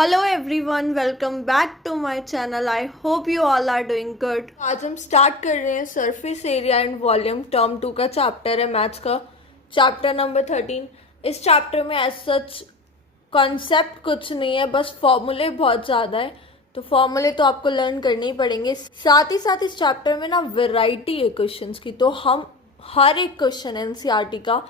Hello everyone, welcome back to my channel. I hope you all are doing good. आज हम start कर रहे हैं surface area and volume term 2 का chapter है मैथ्स का, चैप्टर नंबर 13। इस चैप्टर में एज सच कॉन्सेप्ट कुछ नहीं है, बस फॉर्मूले बहुत ज़्यादा है, तो फॉर्मूले तो आपको लर्न करने ही पड़ेंगे। साथ ही साथ इस चैप्टर में ना वैरायटी है क्वेश्चंस की, तो हम हर एक क्वेश्चन एनसीईआरटी का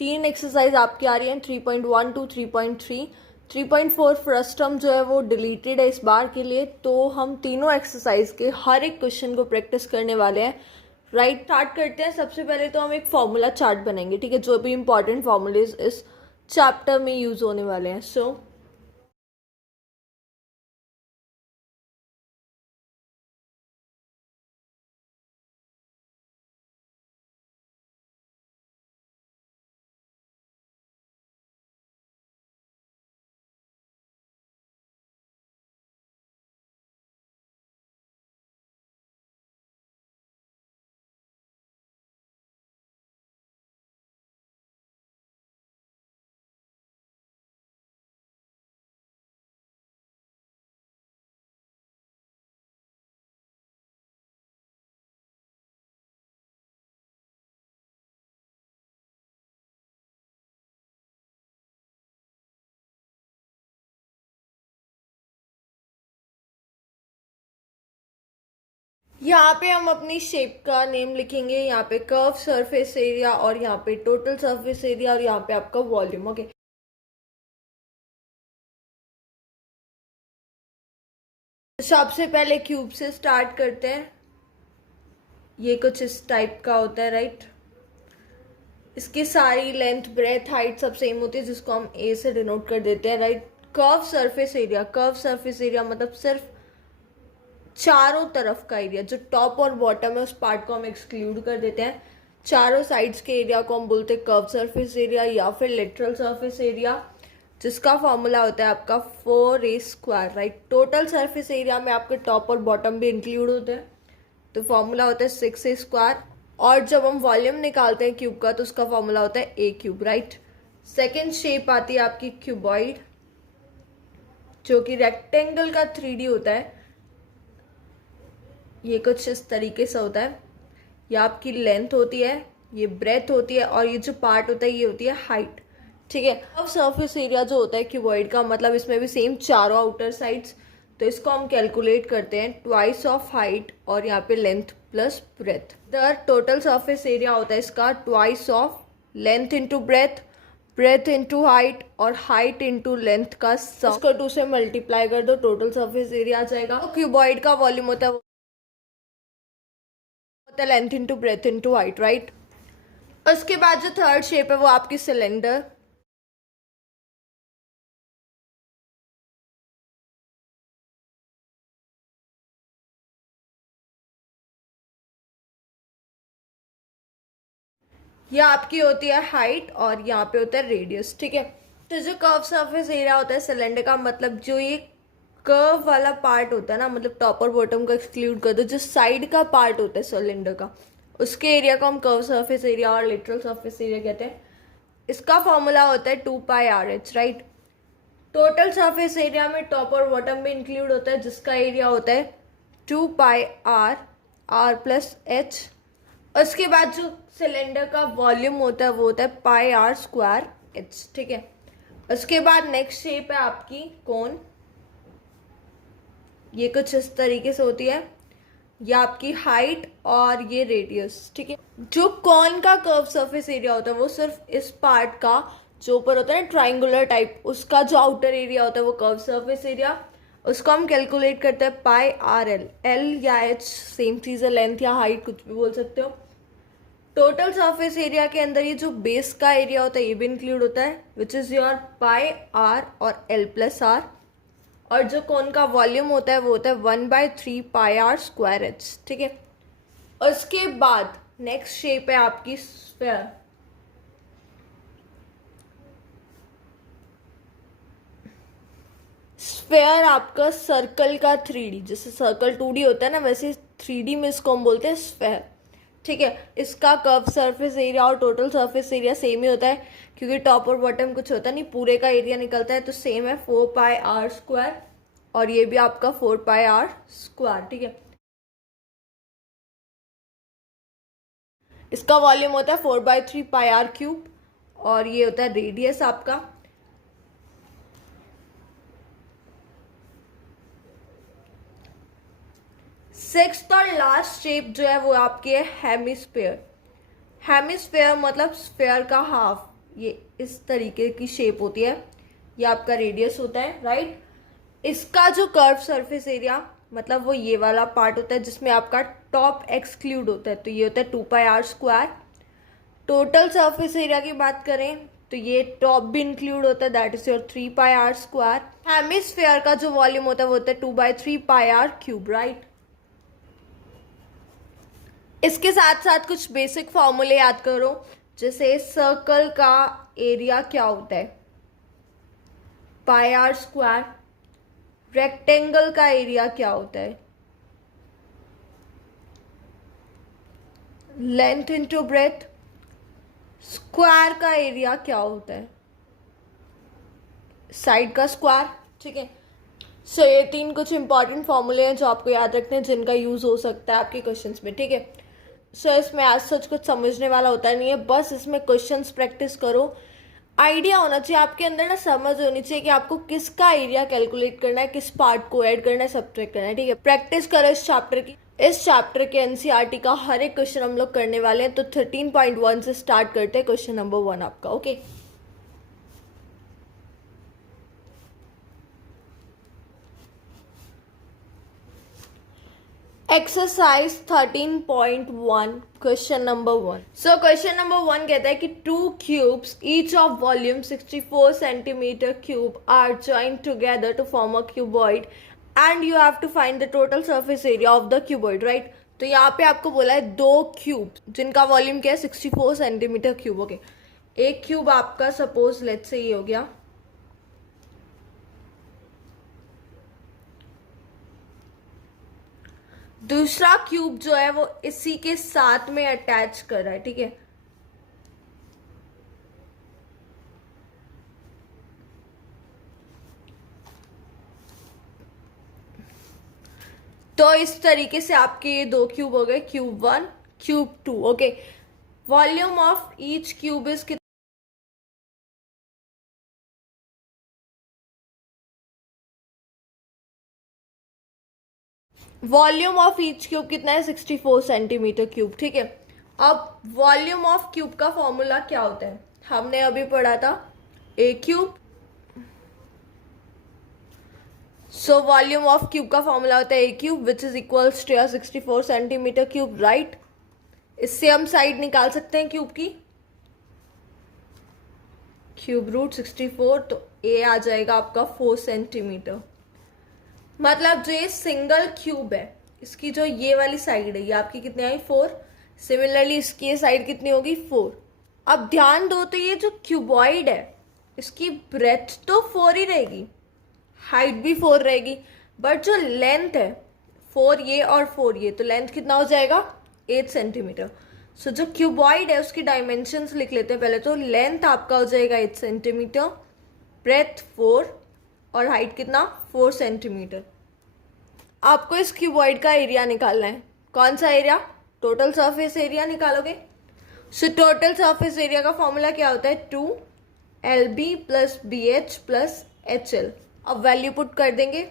3 एक्सरसाइज आपकी आ रही है 3.1 टू 3.3। 3.4 फर्स्ट टर्म जो है वो डिलीटेड है इस बार के लिए, तो हम तीनों एक्सरसाइज के हर एक क्वेश्चन को प्रैक्टिस करने वाले हैं। राइट, स्टार्ट करते हैं। सबसे पहले तो हम एक फॉर्मूला चार्ट बनाएंगे, ठीक है, जो भी इंपॉर्टेंट फॉर्मूलेज इस चैप्टर में यूज होने वाले हैं। सो यहाँ पे हम अपनी शेप का नेम लिखेंगे, यहाँ पे कर्व सरफेस एरिया और यहाँ पे टोटल सरफेस एरिया और यहाँ पे आपका वॉल्यूम। ओके, सबसे पहले क्यूब से स्टार्ट करते हैं। ये कुछ इस टाइप का होता है, राइट। इसकी सारी लेंथ, ब्रेथ, हाइट सब सेम होती है, जिसको हम ए से डिनोट कर देते हैं, right. Curve surface area, curve surface area मतलब सिर्फ चारों तरफ का एरिया, जो टॉप और बॉटम है उस पार्ट को हम एक्सक्लूड कर देते हैं। चारों साइड्स के एरिया को हम बोलते हैं कर्व सरफेस एरिया या फिर लेटरल सरफेस एरिया, जिसका फॉर्मूला होता है आपका 4a², right. Total surface area में आपके टॉप और बॉटम भी इंक्लूड होते हैं, तो फॉर्मूला होता है 6a²। और जब हम वॉल्यूम निकालते हैं क्यूब का, तो उसका फॉर्मूला होता है a³, राइट। सेकेंड शेप आती है आपकी क्यूबॉइड, जो कि रेक्टेंगल का 3D होता है। ये कुछ इस तरीके से होता है। ये आपकी लेंथ होती है, ये ब्रेथ होती है, और ये जो पार्ट होता है ये होती है हाइट, ठीक है। अब सरफेस एरिया जो होता है क्यूबॉइड का, मतलब इसमें भी सेम चारों आउटर साइड्स, तो इसको हम कैलकुलेट करते हैं ट्वाइस ऑफ हाइट और यहाँ पे length plus breadth. The total surface area होता है इसका twice of length into breadth, breath into height और हाइट इंटू लेंथ का सम। इसको 2 से मल्टीप्लाई कर दो, टोटल सरफेस एरिया आ जाएगा। तो क्यूबॉइड का वॉल्यूम होता है length into breadth into height, right. उसके बाद जो थर्ड शेप है वो आपकी सिलेंडर। ये आपकी होती है हाइट और यहाँ पे होता है रेडियस, ठीक है। तो जो कर्व सरफेस एरिया होता है सिलेंडर का, मतलब जो ये कर्व वाला पार्ट होता है ना, मतलब टॉप और बॉटम को एक्सक्लूड कर दो, जो साइड का पार्ट होता है सिलेंडर का, उसके एरिया को हम कर्व सरफेस एरिया और लिटरल सरफेस एरिया कहते हैं। इसका फॉर्मूला होता है 2πr(h), right. Total surface area में टॉप और बॉटम भी इंक्लूड होता है, जिसका एरिया होता है 2πr(r+h). उसके बाद जो सिलेंडर का वॉल्यूम होता है वो होता है πr²h, ठीक है। उसके बाद नेक्स्ट शेप है आपकी कोन। ये कुछ इस तरीके से होती है, ये आपकी हाइट और ये रेडियस, ठीक है। जो कॉन का कर्व सरफेस एरिया होता है वो सिर्फ इस पार्ट का जो ऊपर होता है ना ट्राइंगुलर टाइप, उसका जो आउटर एरिया होता है वो कर्व सरफेस एरिया, उसको हम कैलकुलेट करते हैं πrl। एल या एच सेम चीज़ है, लेंथ या हाइट कुछ भी बोल सकते हो। टोटल सरफेस एरिया के अंदर ये जो बेस का एरिया होता है ये भी इंक्लूड होता है, विच इज योर πr और l+r। और जो कोन का वॉल्यूम होता है वो होता है 1/3πr²h, ठीक है। उसके बाद नेक्स्ट शेप है आपकी स्फीयर। स्फीयर आपका सर्कल का 3D, जैसे सर्कल 2D होता है ना, वैसे 3D में इसको हम बोलते हैं स्फीयर, ठीक है, इसका कर्व सरफेस एरिया और टोटल सरफेस एरिया सेम ही होता है, क्योंकि टॉप और बॉटम कुछ होता नहीं, पूरे का एरिया निकलता है, तो सेम है 4πr², और ये भी आपका 4πr²। ठीक है, इसका वॉल्यूम होता है 4/3πr³, और ये होता है रेडियस आपका। सिक्स्थ और लास्ट शेप जो है वो आपकी है हेमिस्फेयर। हेमिस्फेयर मतलब स्फेयर का हाफ, ये इस तरीके की शेप होती है, ये आपका रेडियस होता है, राइट। इसका जो कर्व सरफेस एरिया मतलब वो ये वाला पार्ट होता है जिसमें आपका टॉप एक्सक्लूड होता है, तो ये होता है 2πr²। टोटल सरफेस एरिया की बात करें तो ये टॉप भी इंक्लूड होता है, that is your 3πr²। Hemisphere का जो वॉल्यूम होता है वो होता है 2/3πr³, राइट। इसके साथ साथ कुछ बेसिक फॉर्मूले याद करो, जैसे सर्कल का एरिया क्या होता है, πr²। रेक्टेंगल का एरिया क्या होता है, लेंथ इंटू ब्रेथ। स्क्वायर का एरिया क्या होता है, साइड का स्क्वायर। ठीक है, सो ये 3 कुछ इंपॉर्टेंट फॉर्मूले हैं जो आपको याद रखने हैं, जिनका यूज हो सकता है आपके क्वेश्चंस में। ठीक है, सो इसमें आज सच कुछ समझने वाला होता नहीं है, बस इसमें क्वेश्चंस प्रैक्टिस करो, आइडिया होना चाहिए आपके अंदर ना, समझ होनी चाहिए कि आपको किसका एरिया कैलकुलेट करना है, किस पार्ट को ऐड करना है, सब्ट्रैक्ट करना है। ठीक है, प्रैक्टिस करो इस चैप्टर की। इस चैप्टर के एनसीईआरटी का हर एक क्वेश्चन हम लोग करने वाले हैं, तो 13.1 से स्टार्ट करते हैं। क्वेश्चन नंबर 1 आपका, okay. Exercise 13.1 question number 1। So question number 1 कहता है कि 2 cubes each of volume 64 centimetre cube are joined together to form a cuboid and you have to find the total surface area of the cuboid, right. तो यहाँ पे आपको बोला है 2 cube जिनका वॉल्यूम क्या है 64 सेंटीमीटर क्यूब, ओके। एक क्यूब आपका सपोज लेट्स से ये हो गया, दूसरा क्यूब जो है वो इसी के साथ में अटैच कर रहा है। ठीक है, तो इस तरीके से आपके ये 2 क्यूब हो गए, cube 1 cube 2, okay. Volume of each cube is volume of each cube कितना है 64 सेंटीमीटर क्यूब। ठीक है, अब वॉल्यूम ऑफ क्यूब का फॉर्मूला क्या होता है, हमने अभी पढ़ा था a cube. So volume of cube का फॉर्मूला होता है a cube which is equals to 64 centimetre cube, right. इससे हम साइड निकाल सकते हैं क्यूब की, क्यूब रूट 64, तो ए आ जाएगा आपका 4 सेंटीमीटर। मतलब जो ये सिंगल क्यूब है इसकी जो ये वाली साइड है ये आपकी कितनी आई 4, सिमिलरली इसकी ये साइड कितनी होगी 4। अब ध्यान दो तो ये जो क्यूबॉइड है इसकी ब्रेथ तो 4 ही रहेगी, हाइट भी 4 रहेगी, बट जो लेंथ है 4 ये और 4 ये, तो लेंथ कितना हो जाएगा 8 सेंटीमीटर। सो जो क्यूबॉइड है उसकी डायमेंशंस लिख लेते हैं पहले, तो लेंथ आपका हो जाएगा 8 सेंटीमीटर, ब्रेथ 4 और हाइट कितना 4 सेंटीमीटर। आपको इस क्यूबॉइड का एरिया निकालना है, कौन सा एरिया, टोटल सरफेस एरिया निकालोगे। सो टोटल सरफेस एरिया का फॉर्मूला क्या होता है 2LB + BH + HL। अब वैल्यू पुट कर देंगे,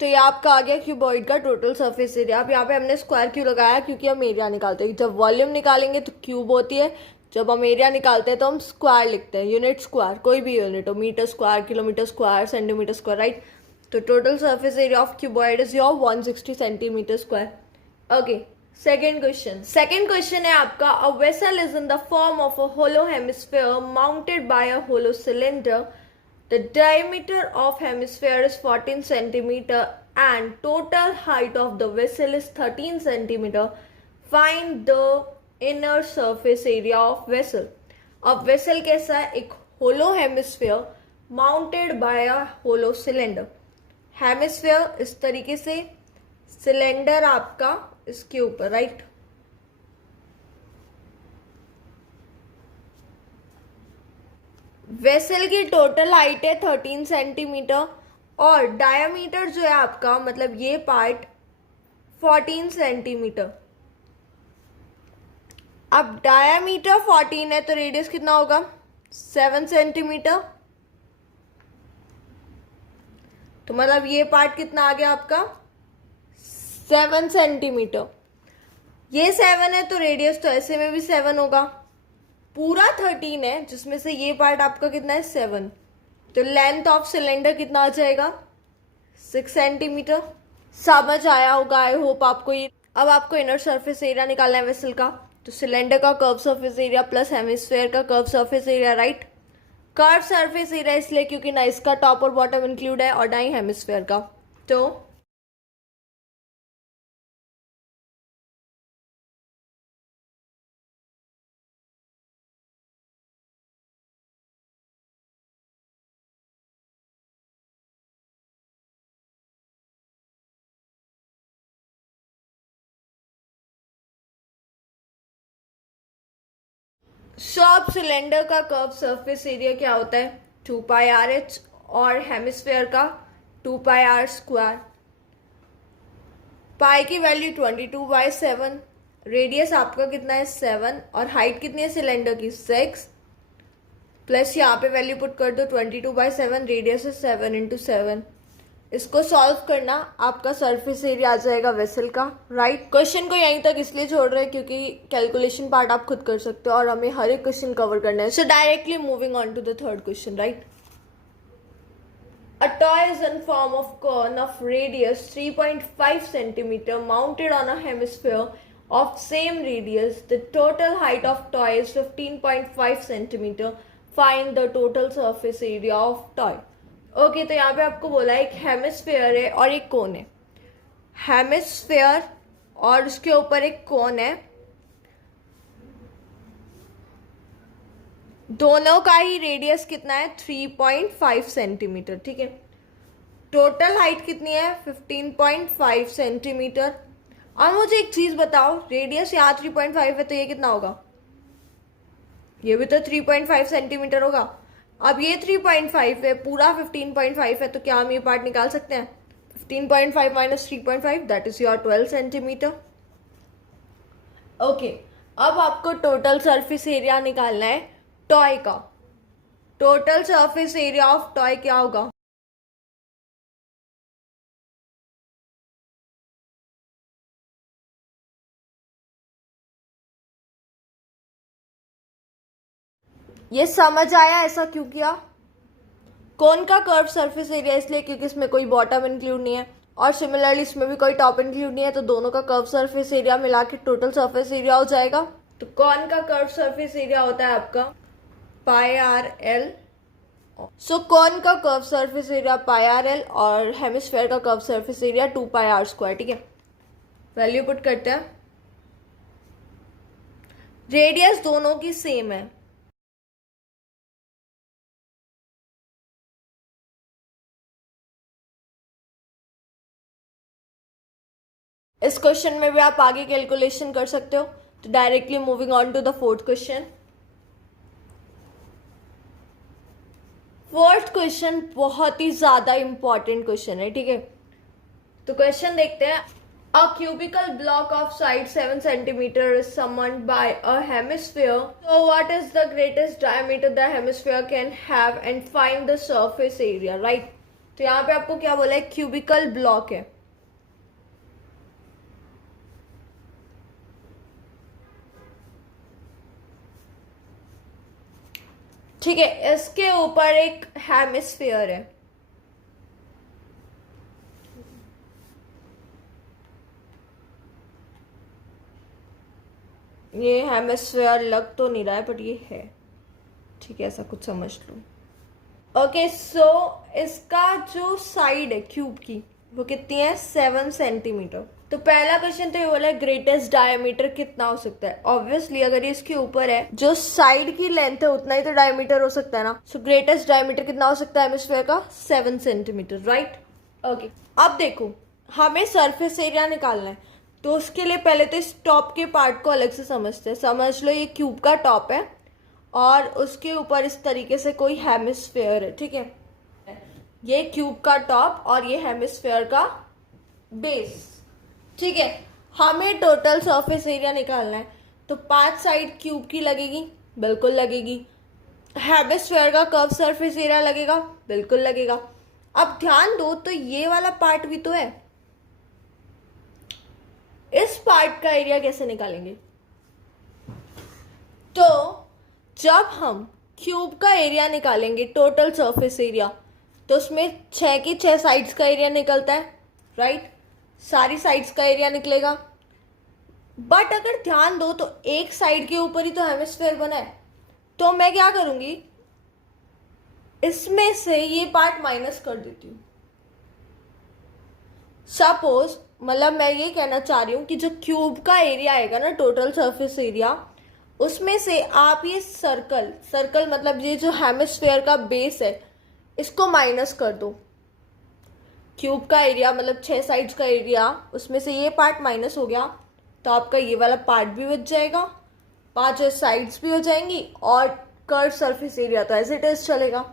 तो ये आपका आ गया क्यूबॉइड का टोटल सरफेस एरिया। अब यहाँ पे हमने स्क्वायर क्यों लगाया, क्योंकि हम एरिया निकालते हैं, जब वॉल्यूम निकालेंगे तो क्यूब होती है, जब हम एरिया निकालते हैं तो हम स्क्वायर लिखते हैं, यूनिट स्क्वायर, कोई भी यूनिट हो, metre square, kilometre square, centimetre square, right. तो total surface area of cuboid is your 160 centimetre square, okay. Second question है आपका, a vessel is in the form of a hollow hemisphere mounted by a hollow cylinder. The diameter of hemisphere is 14 centimeter and total height of the vessel is 13 centimeter. Find the inner surface area of vessel. अब vessel कैसा है? एक होलो hemisphere mounted by a hollow cylinder. Hemisphere इस तरीके से, cylinder आपका इसके ऊपर, राइट. वेसल की टोटल हाइट है 13 सेंटीमीटर और डायामीटर जो है आपका, मतलब ये पार्ट 14 सेंटीमीटर. अब डायामीटर 14 है तो रेडियस कितना होगा? 7 सेंटीमीटर. तो मतलब ये पार्ट कितना आ गया आपका? 7 सेंटीमीटर. ये 7 है तो रेडियस तो ऐसे में भी 7 होगा. पूरा 13 है जिसमें से ये पार्ट आपका कितना है? 7. तो लेंथ ऑफ सिलेंडर कितना आ जाएगा? 6 सेंटीमीटर. समझ आया होगा आई होप आपको ये. अब आपको इनर सरफेस एरिया निकालना है वेसल का. तो सिलेंडर का curve surface area plus hemisphere का curve surface area, right. Curve surface area इसलिए क्योंकि ना इसका टॉप और बॉटम इंक्लूड है और ना ही हेमिस्फीयर का. तो सब सिलेंडर का कर्व सरफेस एरिया क्या होता है? 2πRh और हेमिस्फीयर का 2πr². पाई की वैल्यू 22/7. रेडियस आपका कितना है? 7. और हाइट कितनी है सिलेंडर की? 6. प्लस यहाँ पे वैल्यू पुट कर दो 22/7. रेडियस है 7 × 7. इसको सॉल्व करना, आपका सरफेस एरिया आ जाएगा वेसल का, राइट. क्वेश्चन को यहीं तक इसलिए छोड़ रहे हैं क्योंकि कैलकुलेशन पार्ट आप खुद कर सकते हो और हमें हर एक क्वेश्चन कवर करना है. So directly moving on to the third question, right. A toy is in form of cone of radius 3.5 centimeter mounted on a hemisphere of same radius. The total height of toy is 15.5 centimeter. Find the total surface area of toy. Okay, तो यहाँ पे आपको बोला है एक hemisphere है और एक कोन है. हेमिस्फीयर और उसके ऊपर एक कोन है. दोनों का ही रेडियस कितना है? 3.5 सेंटीमीटर. ठीक है. टोटल हाइट कितनी है? 15.5 सेंटीमीटर. अब मुझे एक चीज बताओ, रेडियस यहाँ 3.5 है तो ये कितना होगा? ये भी तो 3.5 सेंटीमीटर होगा. अब ये 3.5 है, पूरा 15.5 है, तो क्या हम ये पार्ट निकाल सकते हैं? 15.5 minus 3.5 that is your 12 centimetre. Okay, अब आपको टोटल सरफेस एरिया निकालना है टॉय का. Total surface area of toy क्या होगा? ये समझ आया ऐसा क्यों किया? कोन का कर्व सरफेस एरिया इसलिए क्योंकि इसमें कोई बॉटम इंक्लूड नहीं है और सिमिलरली इसमें भी कोई टॉप इंक्लूड नहीं है, तो दोनों का कर्व सरफेस एरिया मिला के टोटल सरफेस एरिया हो जाएगा. तो कोन का कर्व सरफेस एरिया होता है आपका πRL. सो कोन का कर्व सरफेस एरिया πRL और हेमिस्फीयर का कर्व सरफेस एरिया 2πr². ठीक है, वैल्यू पुट करते हैं. रेडियस दोनों की सेम है. इस क्वेश्चन में भी आप आगे कैलकुलेशन कर सकते हो. तो directly moving on to the fourth question. Fourth question बहुत ही ज्यादा इंपॉर्टेंट क्वेश्चन है. ठीक है, तो क्वेश्चन देखते हैं. A cubical block of side 7 centimetre is surmounted by a hemisphere. So what is the greatest diameter the hemisphere can have and find the surface area, right. तो यहाँ पे आपको क्या बोला है? क्यूबिकल ब्लॉक है. ठीक है, इसके ऊपर एक हेमिस्फीयर है. ये हेमिस्फीयर लग तो नहीं रहा है बट ये है. ठीक है, ऐसा कुछ समझ लो. ओके, सो इसका जो साइड है क्यूब की वो कितनी है 7 सेंटीमीटर। तो पहला क्वेश्चन तो ये बोला है ग्रेटेस्ट डायमीटर कितना हो सकता है। ऑब्वियसली अगर ये इसके ऊपर है, जो साइड की लेंथ है उतना ही तो डायमीटर हो सकता है ना। सो ग्रेटेस्ट डायमीटर कितना हो सकता है हेमिस्फीयर का 7 सेंटीमीटर, राइट। ओके, अब देखो हमें सरफेस एरिया निकालना है, तो उसके लिए पहले तो इस टॉप के पार्ट को अलग से समझते हैं। समझ लो ये क्यूब का टॉप है और उसके ऊपर इस तरीके से कोई हेमिस्फीयर है, ठीक है। ये क्यूब का टॉप और ये हेमिस्फीयर का बेस, ठीक है। हमें टोटल सरफेस एरिया निकालना है, तो 5 साइड क्यूब की लगेगी, बिल्कुल लगेगी। हेमिस्फीयर का कर्व सरफेस एरिया लगेगा, बिल्कुल लगेगा। अब ध्यान दो, तो ये वाला पार्ट भी तो है, इस पार्ट का एरिया कैसे निकालेंगे। तो जब हम क्यूब का एरिया निकालेंगे टोटल सरफेस एरिया, तो उसमें 6 की 6 साइड्स का एरिया निकलता है, राइट। सारी साइड्स का एरिया निकलेगा। बट अगर ध्यान दो तो एक साइड के ऊपर ही तो हेमिस्फीयर बना है, तो मैं क्या करूंगी, इसमें से ये पार्ट माइनस कर देती हूं। सपोज मतलब मैं ये कहना चाह रही हूं कि जो क्यूब का एरिया आएगा ना टोटल सरफेस एरिया, उसमें से आप ये सर्कल मतलब ये जो हेमिस्फीयर का बेस है इसको माइनस कर दो। क्यूब का एरिया मतलब 6 साइड्स का एरिया, उसमें से ये पार्ट माइनस हो गया, तो आपका ये वाला पार्ट भी बच जाएगा, 5 साइड्स भी हो जाएंगी और कर्व सरफेस एरिया तो एज इट इज चलेगा।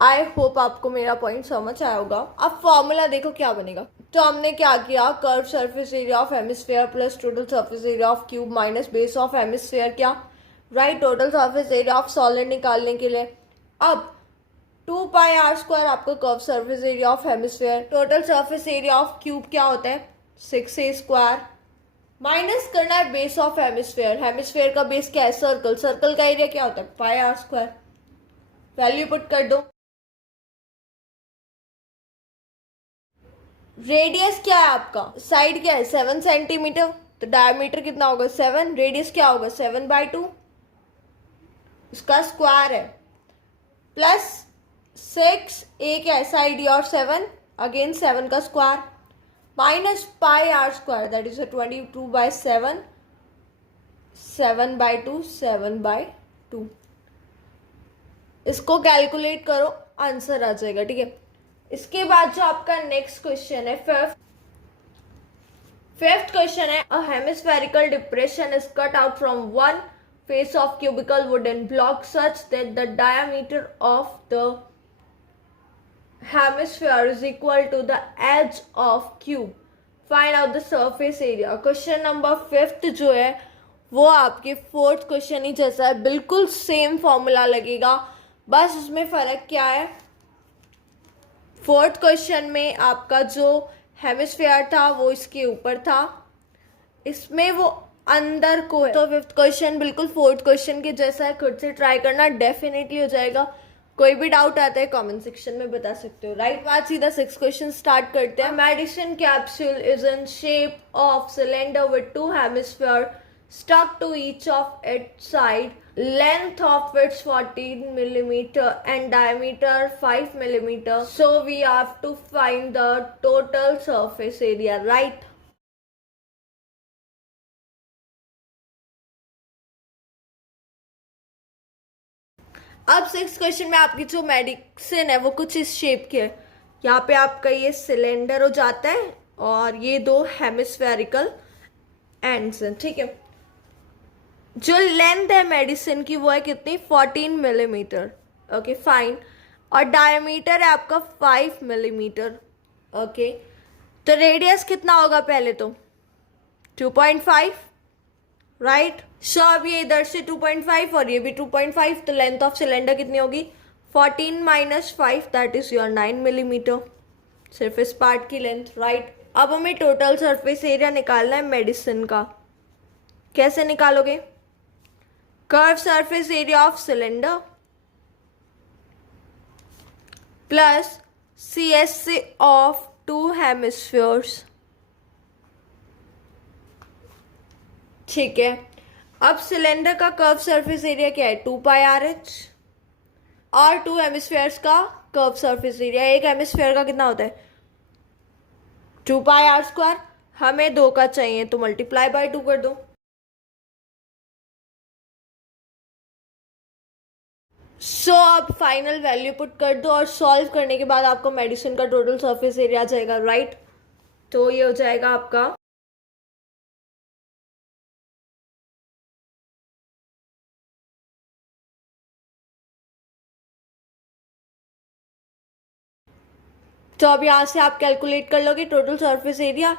आई होप आपको मेरा पॉइंट समझ आया होगा। अब फॉर्मूला देखो क्या बनेगा। तो हमने क्या किया, curve surface area of hemisphere plus total surface area of cube minus base of hemisphere, क्या right, total surface area of solid निकालने के लिए। अब 2 पाई आर स्क्वायर आपका curve surface area of hemisphere, total surface area of cube क्या होता है 6a square, minus करना है बेस ऑफ हेमिस्फीयर। हेमिस्फीयर का बेस क्या है सर्कल, सर्कल का एरिया क्या होता है pi are square. Value put कर दो। रेडियस क्या है आपका, साइड क्या है 7 सेंटीमीटर, तो डायमीटर कितना होगा 7, रेडियस क्या होगा 7/2, उसका स्क्वायर है, प्लस 6 a क्या है साइड और 7 अगेन 7 का square, minus pi are square that is 22/7, 7/2 7/2। इसको कैलकुलेट करो, आंसर आ जाएगा, ठीक है। इसके बाद जो आपका नेक्स्ट क्वेश्चन है फिफ्थ क्वेश्चन है, a hemispherical depression is cut out from one face of cubical wooden block such that the diameter of the hemisphere is equal to the edge of cube. Find out the surface area. Question number 5 जो है वो आपके 4th question ही जैसा है, बिल्कुल same formula लगेगा, बस उसमें फर्क क्या है। 4th क्वेश्चन में आपका जो हेमिस्फीयर था वो इसके ऊपर था, इसमें वो अंदर को है। तो 5th क्वेश्चन बिल्कुल 4th क्वेश्चन के जैसा है, खुद से ट्राई करना, डेफिनेटली हो जाएगा। कोई भी डाउट आता है कमेंट सेक्शन में बता सकते हो, राइट। बात सीधा 6th क्वेश्चन स्टार्ट करते हैं। Medicine capsule is in shape of cylinder with 2 hemisphere stuck to each of its side. Length of its 14 millimeter and diameter 5 millimeter. So we have to find the total surface area, right? अब 6th question में आपकी जो medicine है वो कुछ इस shape के है। यहाँ पे आपका ये सिलेंडर हो जाता है और ये 2 हेमिस्फेरिकल एंड्स हैं, ठीक है। जो लेंथ है मेडिसिन की वो है कितनी 14 मिलीमीटर, ओके फाइन। और डायमीटर है आपका 5 मिलीमीटर, ओके। तो रेडियस कितना होगा पहले तो 2.5, राइट। सो अब ये इधर से 2.5 और ये भी 2.5, तो लेंथ ऑफ सिलेंडर कितनी होगी 14 minus 5 that is your 9 millimetre, सिर्फ इस पार्ट की लेंथ, राइट। अब हमें टोटल सरफेस एरिया निकालना है मेडिसिन का। कैसे निकालोगे, curve surface area of cylinder plus CSC of 2 hemispheres, ठीक है। अब सिलेंडर का कर्व सरफेस एरिया क्या है 2 पाई RH और 2 हेमिस्फीयर्स का कर्व सरफेस एरिया, एक हेमिस्फीयर का कितना होता है 2 पाई r², हमें 2 का चाहिए तो मल्टीप्लाई बाय 2 कर दो। सो अब फाइनल वैल्यू पुट कर दो और सॉल्व करने के बाद आपको मेडिसिन का टोटल सरफेस एरिया आ जाएगा, राइट। तो ये हो जाएगा आपका तो अब यहां से आप कैलकुलेट कर लोगे टोटल सरफेस एरिया।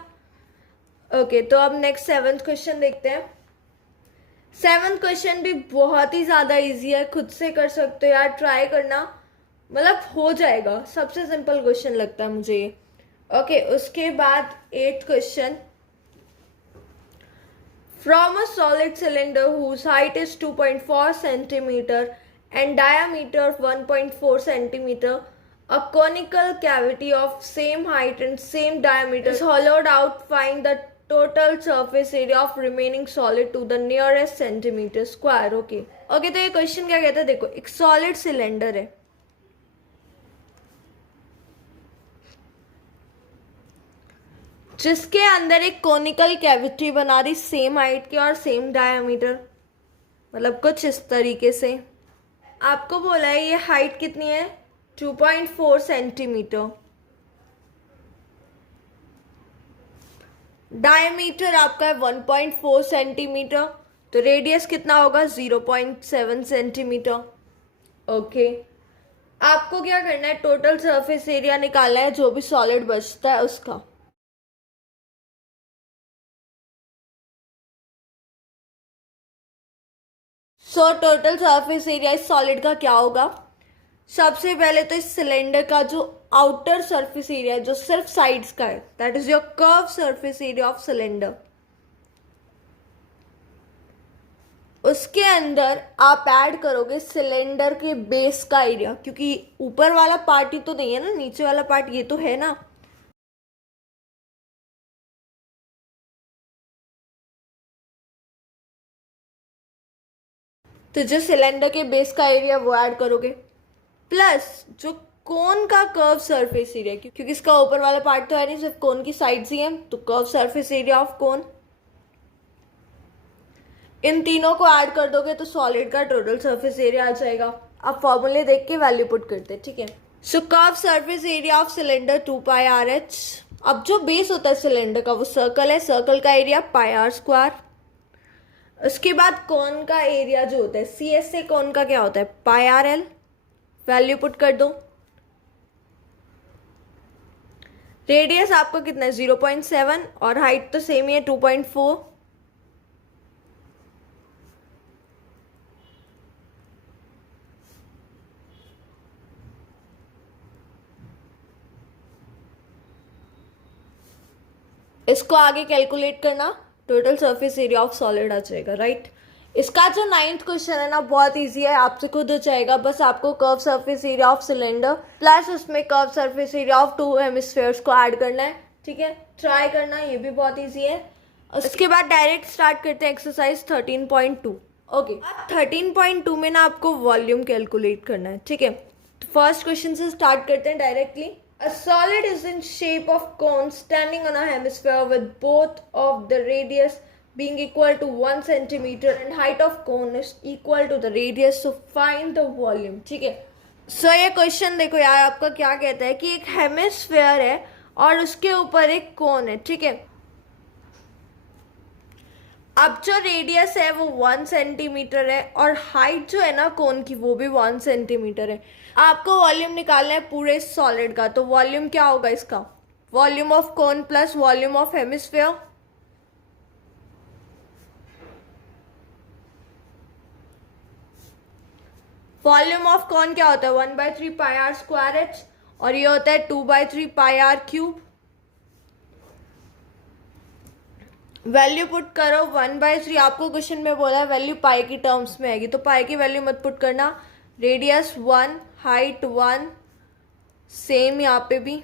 ओके, तो अब नेक्स्ट 7th क्वेश्चन देखते हैं। 7th क्वेश्चन भी बहुत ही ज्यादा इजी है, खुद से कर सकते हो यार, ट्राई करना, मतलब हो जाएगा। सबसे सिंपल क्वेश्चन लगता है मुझे ये। ओके, उसके बाद 8th question. From a solid cylinder whose height is 2.4 centimeter and diameter of 1.4 centimeter, a conical cavity of same height and same diameter is hollowed out. Find the total surface area of remaining solid to the nearest centimeter square. Okay. Okay, तो ये question क्या कहता है, देखो एक solid cylinder है, जिसके अंदर एक कोनिकल कैविटी बना रही सेम हाइट की और सेम डायमीटर, मतलब कुछ इस तरीके से। आपको बोला है ये हाइट कितनी है, 2.4 सेंटीमीटर, डायमीटर आपका है 1.4 सेंटीमीटर, तो रेडियस कितना होगा 0.7 सेंटीमीटर। ओके, आपको क्या करना है, टोटल सरफेस एरिया निकालना है जो भी सॉलिड बचता है उसका। सो टोटल सरफेस एरिया इस सॉलिड का क्या होगा। सबसे पहले तो इस सिलेंडर का जो आउटर सरफेस एरिया जो सिर्फ साइड्स का है, that is your curve surface area of cylinder, उसके अंदर आप ऐड करोगे सिलेंडर के बेस का एरिया, क्योंकि ऊपर वाला पार्ट ही तो नहीं है ना, नीचे वाला पार्ट ये तो है ना। तो जो सिलेंडर के बेस का एरिया वो ऐड करोगे, प्लस जो कोन का कर्व सरफेस एरिया, क्योंकि इसका ऊपर वाला पार्ट तो है नहीं, सिर्फ कोन की साइड्स ही है, तो curve surface area of cone, इन तीनों को ऐड कर दोगे तो सॉलिड का टोटल सरफेस एरिया आ जाएगा। आप फॉर्मूले देख के वैल्यू पुट करते हैं, ठीक है। So curve surface area of cylinder 2 pi r h। अब जो बेस होता है सिलेंडर का वो सर्कल है, सर्कल का एरिया πr²। उसके बाद कोन का एरिया जो होता है, CS से कोन का क्या होता है, πr_l, वैल्यू पुट कर दो। रेडियस आपका कितना है 0.7 और हाइट तो सेम ही है 2.4। इसको आगे कैलकुलेट करना, total surface area of solid आ जाएगा, राइट। इसका जो 9th क्वेश्चन है ना, बहुत इजी है, आपसे खुद हो जाएगा। बस आपको curve surface area of cylinder plus उसमें curve surface area of 2 hemispheres को ऐड करना है, ठीक है। ट्राई करना, ये भी बहुत इजी है। उसके बाद डायरेक्ट स्टार्ट करते हैं एक्सरसाइज 13.2। ओके, 13.2 में ना आपको वॉल्यूम कैलकुलेट करना है, ठीक है। तो फर्स्ट क्वेश्चन से स्टार्ट करते हैं directly. A solid is in shape of cone standing on a hemisphere with both of the radius being equal to 1 centimeter and height of cone is equal to the radius. So find the volume. ठीक है। सो ये question देखो यार, आपका क्या कहता है कि एक हेमिस्फेयर है और उसके ऊपर एक कोन है, ठीक है। अब जो रेडियस है वो 1 सेंटीमीटर है और हाइट जो है ना कोन की वो भी 1 सेंटीमीटर है। आपको वॉल्यूम निकालना है पूरे सॉलिड का, तो वॉल्यूम क्या होगा इसका, volume of cone plus volume of hemisphere. Volume of cone क्या होता है 1/3 πr²h और ये होता है 2/3 πr³। वैल्यू पुट करो 1/3, आपको क्वेश्चन में बोला है वैल्यू पाई की टर्म्स में आएगी, तो पाई की वैल्यू मत पुट करना। रेडियस 1, हाइट 1, सेम यहाँ पे भी।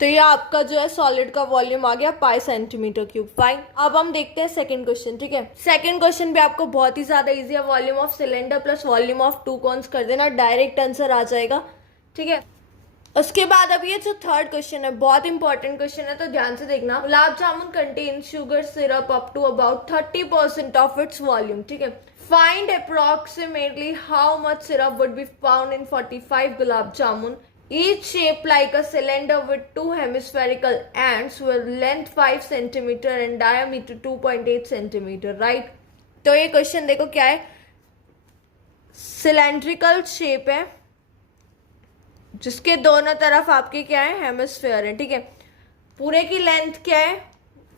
तो ये आपका जो है सॉलिड का वॉल्यूम आ गया पाई सेंटीमीटर क्यूब। फाइन। अब हम देखते हैं सेकंड क्वेश्चन। ठीक है, सेकंड क्वेश्चन भी आपको बहुत ही ज्यादा इजी है। Volume of cylinder plus volume of to cons कर देना, डायरेक्ट आंसर आ जाएगा। ठीक है, उसके बाद अब ये जो थर्ड क्वेश्चन है बहुत इंपॉर्टेंट क्वेश्चन है, तो ध्यान से देखना। Gulab jamun contain sugar syrup up to about 30% of its volume. ठीक है, find approximately how much syrup would be found in 45 gulab jamun, each shaped like a cylinder with two hemispherical ends with length 5 centimeter and diameter 2.8 centimeter, right? तो ये question देखो क्या है, cylindrical shape है जिसके दोनों तरफ आपके क्या है, हेमिस्फेयर है। ठीक है, पूरे की लेंथ क्या है,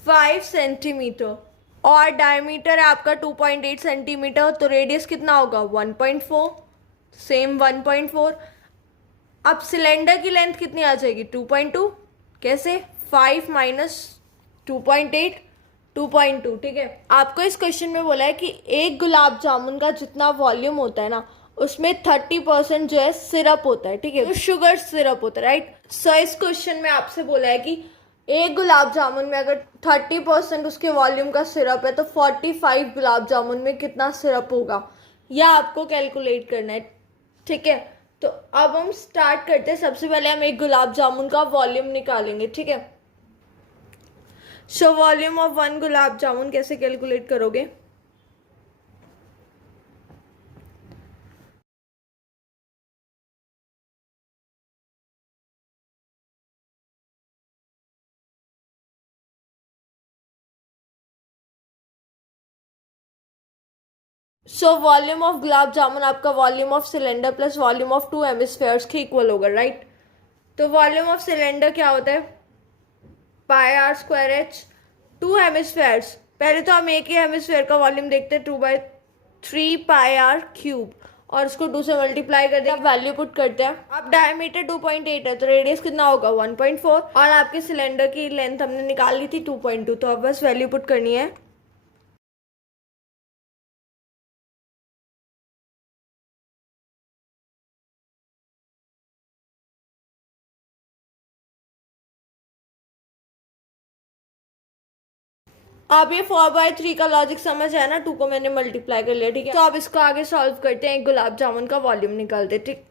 5 सेंटीमीटर और डायमीटर है आपका 2.8 सेंटीमीटर। तो रेडियस कितना होगा, 1.4, सेम 1.4। अब सिलेंडर की लेंथ कितनी आ जाएगी, 2.2। कैसे, 5 माइनस 2.8, 2.2। ठीक है, आपको इस क्वेश्चन में बोला है कि एक गुलाब जामुन का जितना वॉल्यूम होता है ना, उसमें 30% जो है सिरप होता है। ठीक है, तो शुगर सिरप होता है, राइट। सो इस क्वेश्चन में आपसे बोला है कि एक गुलाब जामुन में अगर 30% उसके वॉल्यूम का सिरप है तो 45 गुलाब जामुन में कितना सिरप होगा, यह आपको कैलकुलेट करना है। ठीक है, तो अब हम स्टार्ट करते हैं। सबसे पहले हम एक गुलाब जामुन का वॉल्यूम निकालेंगे। ठीक है, सो वॉल्यूम ऑफ 1 गुलाब जामुन कैसे कैलकुलेट करोगे, सो वॉल्यूम ऑफ गुलाब जामुन आपका volume of cylinder plus volume of two hemispheres के इक्वल होगा, राइट। तो वॉल्यूम ऑफ सिलेंडर क्या होता है, pi are square h. Two hemispheres, पहले तो हम एक ही हेमिस्फेयर का वॉल्यूम देखते हैं, 2/3 पाई आर क्यूब, और उसको 2 से मल्टीप्लाई करते हैं, वैल्यू पुट करते हैं। अब डायमीटर 2.8 है तो रेडियस कितना होगा, 1.4, और आपके सिलेंडर की लेंथ हमने निकाल ली थी 2.2, तो अब बस वैल्यू पुट करनी है। अब ये 4/3 का लॉजिक समझ आया ना, 2 को मैंने मल्टीप्लाई कर लिया। ठीक है, तो अब इसको आगे सॉल्व करते हैं, एक गुलाब जामुन का वॉल्यूम निकालते। ठीक,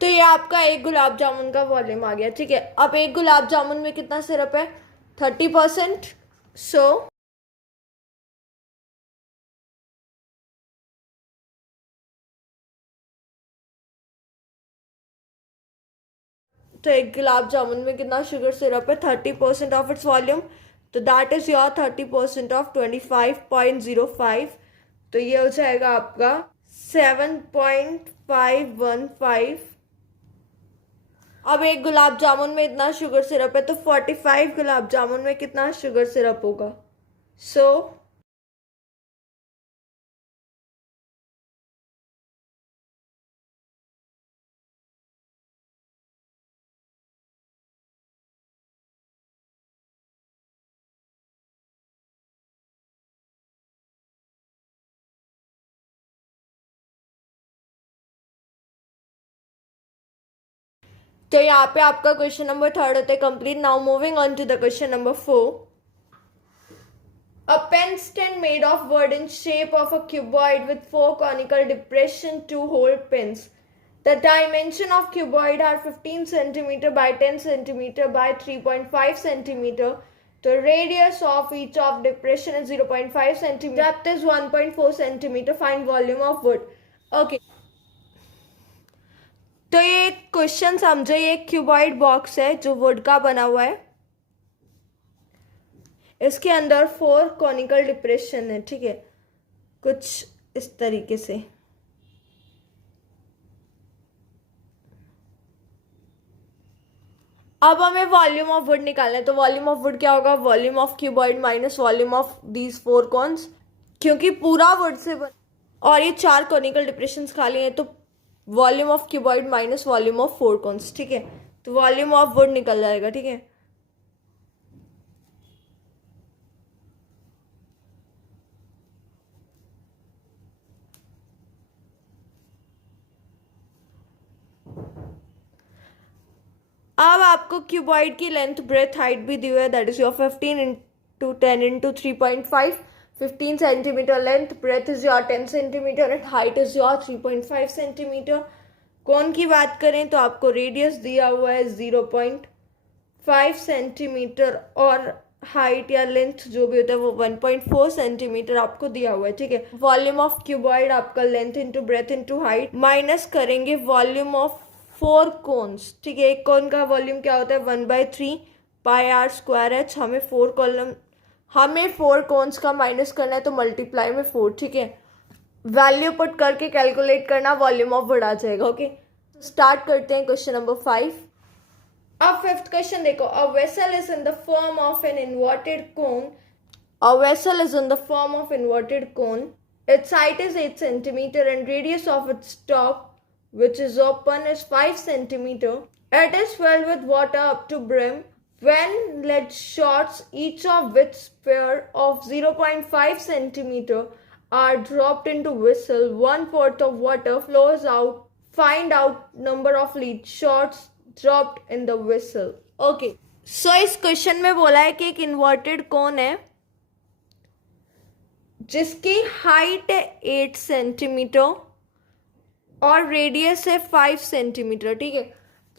तो ये आपका एक गुलाब जामुन का वॉल्यूम आ गया। ठीक है, अब एक गुलाब जामुन में कितना सिरप है, 30%। सो तो एक गुलाब जामुन में कितना शुगर सिरप है, 30% ऑफ इट्स वॉल्यूम, तो दैट इज योर 30% ऑफ 25.05। तो ये हो जाएगा आपका 7.515। अब एक गुलाब जामुन में इतना शुगर सिरप है तो 45 गुलाब जामुन में कितना शुगर सिरप होगा। सो तो यहाँ पे आपका क्वेश्चन नंबर 3 होता है complete. Now moving on to the question number 4। A pen stand made of wood in shape of a cuboid with 4 conical depression to hold pens. The dimension of cuboid are 15 cm by 10 cm by 3.5 cm. The radius of each of depression is 0.5 cm. Depth is 1.4 cm. Find volume of wood. Okay. तो ये question समझो, ये cuboid box है जो would का बना हुआ है। इसके अंदर 4 कॉनिकल डिप्रेशन है। ठीक है, कुछ इस तरीके से। अब हमें वॉल्यूम ऑफ वुड निकालना है, तो वॉल्यूम ऑफ वुड क्या होगा, volume of cuboid minus volume of these 4 cons, क्योंकि पूरा वुड से और ये 4 कॉनिकल डिप्रेशंस खाली हैं, तो volume of cuboid minus volume of 4 cons, ठीक है। तो वॉल्यूम ऑफ वुड निकल जाएगा, ठीक है। अब आपको क्यूबॉइड की लेंथ ब्रेथ हाइट भी दी हुई है, that is your 15 into 10 into 3.5, 15 centimetre length, breadth is your 10 centimetre and height is your 3.5 centimetre. कोण की बात करें तो आपको रेडियस दिया हुआ है 0.5 सेंटीमीटर और हाइट या लेंथ जो भी होता है वो 1.4 सेंटीमीटर आपको दिया हुआ है, ठीक है। वॉल्यूम ऑफ क्यूबॉइड आपका length into breadth into height minus करेंगे वॉल्यूम ऑफ 4 कोन्स, ठीक है। एक कोन का वॉल्यूम क्या होता है 1/3 पाई आर स्क्वायर एच। हमें 4 कोन्स का माइनस करना है तो मल्टीप्लाई में 4, ठीक है। वैल्यू पुट करके कैलकुलेट करना, वॉल्यूम ऑफ वुड आ जाएगा, ओके। स्टार्ट करते हैं क्वेश्चन नंबर 5। अब 5th क्वेश्चन देखो, अ vessel is in the form of an inverted cone, a vessel is in the form of inverted cone, it's height is 8 centimetre and radius of its top which is open is 5 centimeter. It is filled with water up to brim. When lead shots, each of which pair of 0.5 centimeter are dropped into vessel, 1/4 of water flows out. Find out number of lead shots dropped in the vessel. Okay. So इस question में बोला है कि एक inverted कोन है जिसकी height है 8 centimetre और रेडियस है 5 सेंटीमीटर, ठीक है।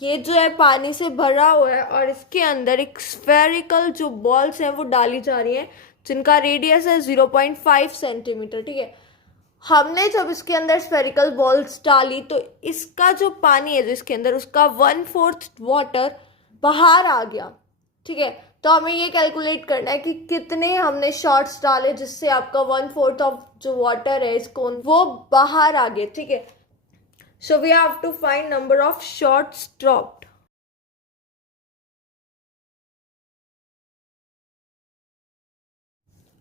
ये जो है पानी से भरा हुआ है और इसके अंदर एक स्फेरिकल जो बॉल्स हैं वो डाली जा रही हैं जिनका रेडियस है 0.5 सेंटीमीटर, ठीक है। हमने जब इसके अंदर स्फेरिकल बॉल्स डाली तो इसका जो पानी है जो इसके अंदर उसका 1/4 वाटर बाहर आ गया, ठीक है। तो हमें ये कैलकुलेट करना है कि कितने हमने शॉट्स डाले जिससे आपका 1/4 ऑफ जो वाटर है इसको वो बाहर आ गया, ठीक है। So we have to find number of shots dropped.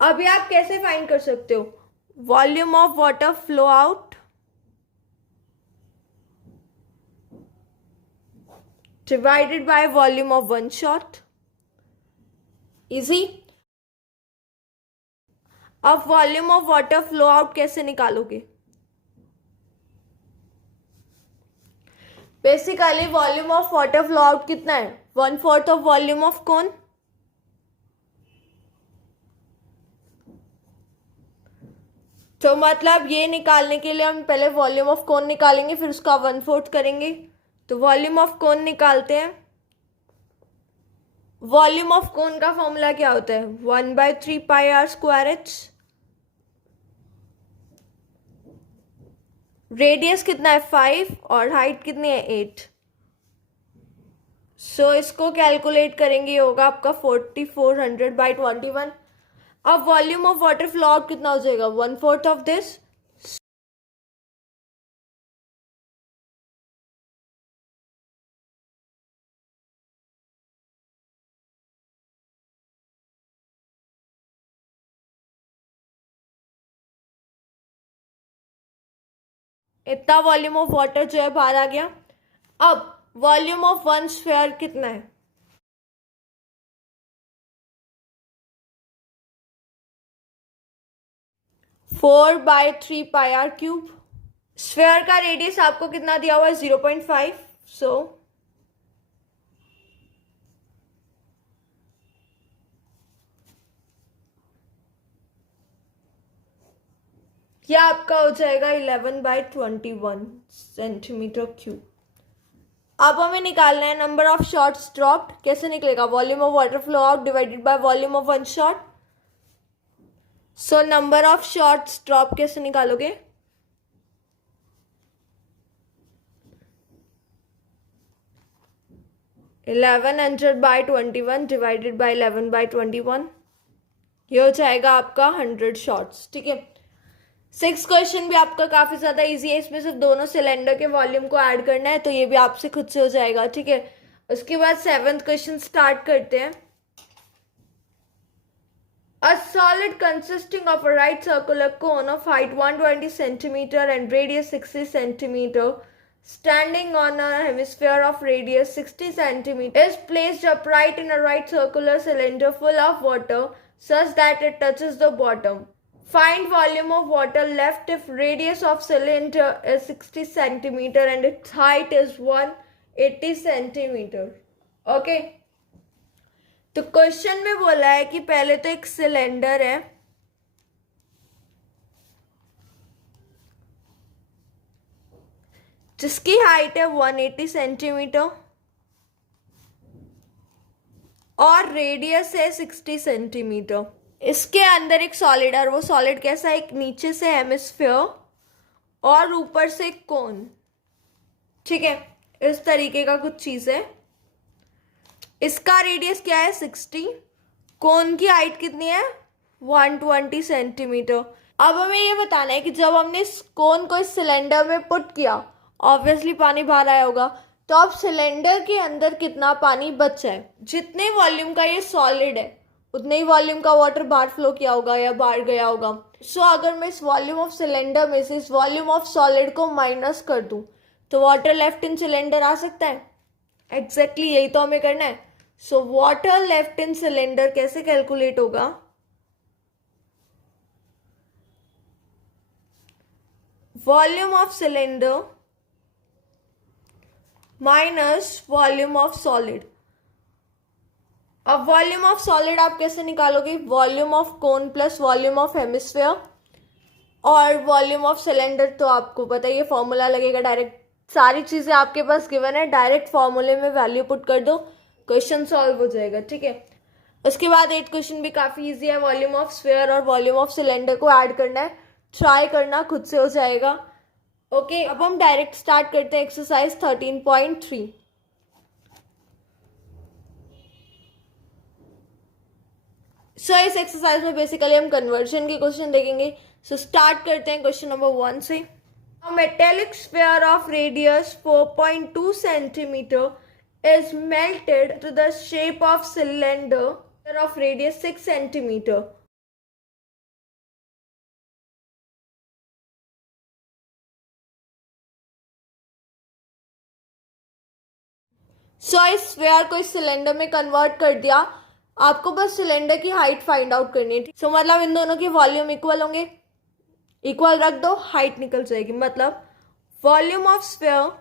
अभी आप कैसे फाइंड कर सकते हो, volume of water flow out divided by volume of 1 shot, easy. अब volume of water flow out कैसे निकालोगे, basically volume of water flow out कितना है 1/4 ऑफ वॉल्यूम ऑफ कोन, तो मतलब ये निकालने के लिए हम पहले वॉल्यूम ऑफ कोन निकालेंगे फिर उसका 1/4 करेंगे। तो वॉल्यूम ऑफ कोन निकालते हैं। वॉल्यूम ऑफ कोन का फॉर्मूला क्या होता है 1/3 पाई आर स्क्वायर एच। रेडियस कितना है 5 और हाइट कितनी है 8। सो इसको कैलकुलेट करेंगे, होगा आपका 4400/21। अब volume of water flow out कितना हो जाएगा 1/4 ऑफ दिस। इतना वॉल्यूम ऑफ वाटर जो है बाहर आ गया। अब वॉल्यूम ऑफ 1 स्फीयर कितना है 4/3 पाई आर क्यूब। स्फीयर का रेडियस आपको कितना दिया हुआ है 0.5। सो यह आपका हो जाएगा 11/21 सेंटीमीटर क्यूब। अब हमें निकालना है नंबर ऑफ शॉट्स ड्रॉप्ड। कैसे निकलेगा volume of water flow out divided by volume of 1 shot. So number of shots drop कैसे निकालोगे 1100/21 डिवाइडेड बाय 11/21, ये हो जाएगा आपका 100 शॉट्स, ठीक है। 6 क्वेश्चन भी आपका काफी ज्यादा इजी है, इसमें सिर्फ दोनों सिलेंडर के वॉल्यूम को ऐड करना है, तो ये भी आपसे खुद से हो जाएगा, ठीक है। उसके बाद 7th क्वेश्चन स्टार्ट करते हैं. A solid consisting of a right circular cone of height 120 centimeter and radius 60 centimeter standing on a hemisphere of radius 60 centimeter is placed upright in a right circular cylinder full of water such that it touches the bottom. Find volume of water left if radius of cylinder is 60 centimeter and its height is 180 centimeter. Okay. तो question में बोला है कि पहले तो एक cylinder है जिसकी हाइट है 180 सेंटीमीटर और रेडियस है 60 सेंटीमीटर. इसके अंदर एक सॉलिड है और वो सॉलिड कैसा है, एक नीचे से हेमिस्फीयर और ऊपर से कोन. ठीक है, इस तरीके का कुछ चीज है. इसका रेडियस क्या है 60, कोन की हाइट कितनी है 120 सेंटीमीटर. अब हमें ये बताना है कि जब हमने इस कोन को इस सिलेंडर में पुट किया, ऑब्वियसली पानी बाहर आया होगा, तो अब सिलेंडर के अंदर कितना पानी बचा है. जितने वॉल्यूम का ये सॉलिड है उतने ही वॉल्यूम का वाटर बाहर फ्लो किया होगा या बाहर गया होगा. सो अगर मैं इस वॉल्यूम ऑफ सिलेंडर में से इस वॉल्यूम ऑफ सॉलिड को माइनस कर दूं तो वाटर लेफ्ट इन सिलेंडर आ सकता है. एग्जैक्टली यही तो हमें करना है. So water left in cylinder कैसे कैलकुलेट होगा, volume of cylinder minus volume of solid. अब वॉल्यूम ऑफ सॉलिड आप कैसे निकालोगे, volume of cone plus volume of hemisphere और वॉल्यूम ऑफ सिलेंडर. तो आपको पता है ये फॉर्मूला लगेगा डायरेक्ट. सारी चीजें आपके पास गिवन है, डायरेक्ट फॉर्मूले में वैल्यू पुट कर दो, क्वेश्चन सॉल्व हो जाएगा. ठीक है. उसके बाद 8th क्वेश्चन भी काफी इजी है. वॉल्यूम ऑफ स्फीयर और वॉल्यूम ऑफ सिलेंडर को ऐड करना है. ट्राई करना, खुद से हो जाएगा. ओके, अब हम डायरेक्ट स्टार्ट करते हैं एक्सरसाइज 13.3. सो इस एक्सरसाइज में बेसिकली हम कन्वर्जन के क्वेश्चन देखेंगे. सो स्टार्ट करते हैं क्वेश्चन नंबर 1 से. A metallic sphere of radius 4.2 centimeter is melted to the shape of cylinder of radius 6 centimeter. सो इस स्फीयर को इस सिलेंडर में कन्वर्ट कर दिया. आपको बस सिलेंडर की हाइट फाइंड आउट करनी है. सो मतलब इन दोनों के वॉल्यूम इक्वल होंगे, इक्वल रख दो, हाइट निकल जाएगी. मतलब volume of sphere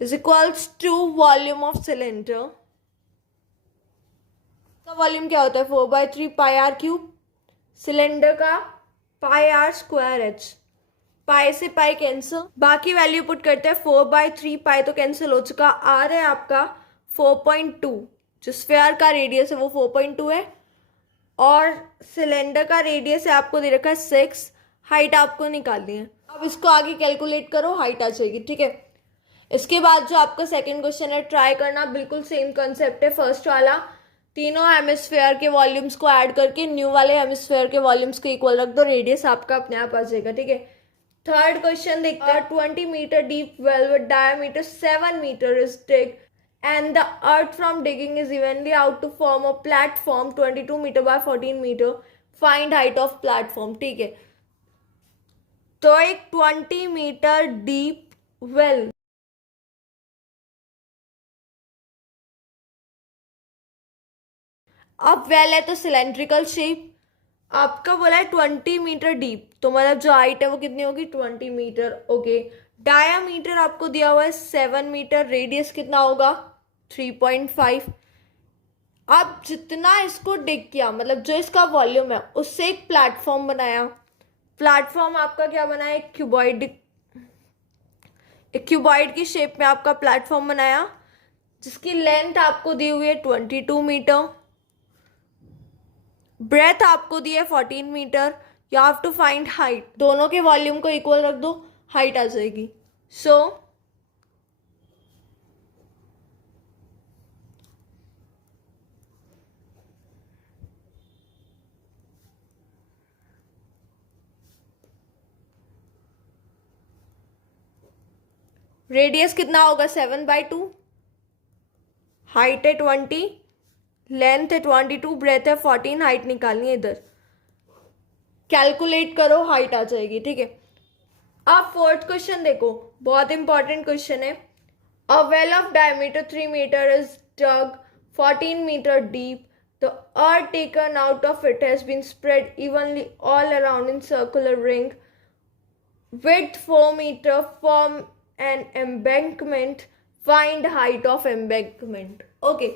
is equals to volume of cylinder. का वॉल्यूम क्या होता है 4/3 पाई आर क्यूब. सिलेंडर का pi are square h. Pi से पाई कैंसिल, बाकी वैल्यू पुट करते हैं. 4/3 पाई तो कैंसिल हो चुका. आर है आपका 4.2. जो स्फीयर का रेडियस है वो 4.2 है और सिलेंडर का रेडियस है आपको दे रखा है 6. हाइट आपको निकालनी है. अब इसको आगे कैलकुलेट करो, हाइट आ जाएगी. ठीक है. इसके बाद जो आपका सेकंड क्वेश्चन है, ट्राई करना. बिल्कुल सेम कंसेप्ट है फर्स्ट वाला. तीनों हेमिस्फीयर के वॉल्यूम्स को ऐड करके न्यू वाले हेमिस्फीयर के वॉल्यूम्स को इक्वल रख दो, रेडियस आपका अपने आप आ जाएगा. ठीक है. थर्ड क्वेश्चन देखते हैं. 20 metre deep well with diameter 7 metre is dig and the earth from digging is evenly out to form a platform 22 meter by 14 meter. Find height of platform. ठीक है. तो एक 20 मीटर डीप वेल, अब well है तो cylindrical shape. आपका बोला है 20 मीटर डीप, तो मतलब जो हाइट है वो कितनी होगी 20 मीटर. ओके. डायामीटर आपको दिया हुआ है 7 मीटर. रेडियस कितना होगा 3.5. अब जितना इसको डिग किया, मतलब जो इसका वॉल्यूम है उससे एक प्लेटफॉर्म बनाया. प्लेटफॉर्म आपका क्या बनाया, एक क्यूबॉइड की शेप में आपका प्लेटफॉर्म बनाया जिसकी लेंथ आपको दी हुई है 22 मीटर. ब्रेथ आपको दी है 14 metre. You have to find height. दोनों के वॉल्यूम को इक्वल रख दो, हाइट आ जाएगी. सो रेडियस कितना होगा 7/2, हाइट है 20, लेंथ है 22, ब्रेथ है 14, हाइट निकालनी है इधर, कैलकुलेट करो हाइट आ जाएगी। ठीक है, अब फोर्थ क्वेश्चन देखो, बहुत इंपॉर्टेंट क्वेश्चन है। A well of diameter 3 metre is dug 14 metre deep, the earth taken out of it has been spread evenly all around in circular ring, width 4 meter, form an embankment, find height of embankment। Okay,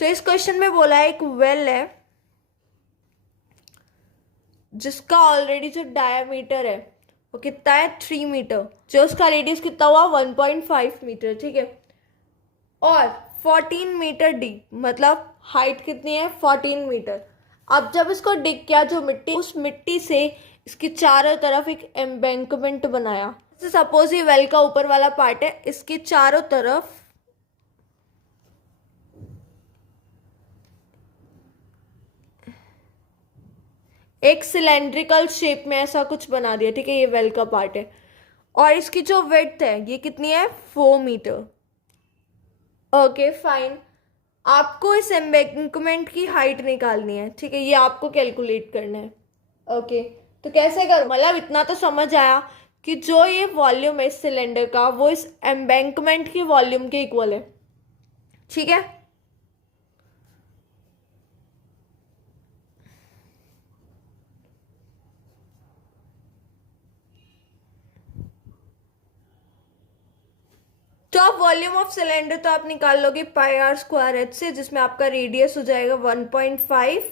तो इस question में बोला है एक well है जिसका already जो diameter है वो कितना है 3 मीटर, जो उसका रेडियस कितना हुआ 1.5 मीटर। ठीक है, और 14 मीटर डीप, मतलब हाइट कितनी है 14 मीटर। अब जब इसको डिग किया जो मिट्टी, उस मिट्टी से इसके चारों तरफ एक एम्बैंकमेंट बनाया। सपोज ये वेल का ऊपर वाला पार्ट है, इसके चारों तरफ एक सिलेंड्रिकल शेप में ऐसा कुछ बना दिया। ठीक है, ये वेल का पार्ट है और इसकी जो विड्थ है ये कितनी है 4 मीटर। ओके फाइन, आपको इस एम्बैंकमेंट की हाइट निकालनी है। ठीक है, ये आपको कैलकुलेट करना है। ओके, तो कैसे करो, मतलब इतना तो समझ आया कि जो ये वॉल्यूम है इस सिलेंडर का वो इस एम्बैंकमेंट की वॉल्यूम के इक्वल है। ठीक है, तो आप वॉल्यूम ऑफ सिलेंडर तो आप निकाल लोगे पाई आर स्क्वायर एच से, जिसमें आपका रेडियस हो जाएगा 1.5